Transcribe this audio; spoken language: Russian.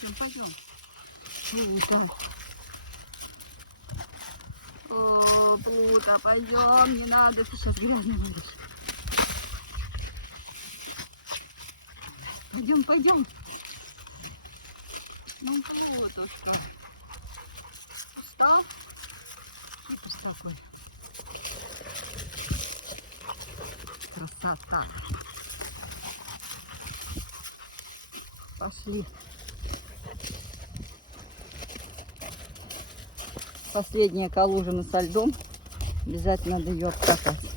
Пойдем. Плута. О, Плута, пойдем, не надо, ты сейчас грязно будешь. Пойдем. Ну, Плутушка. Устал? И пустакой. Красота. Пошли. Последняя калужина со льдом. Обязательно надо ее обкатать.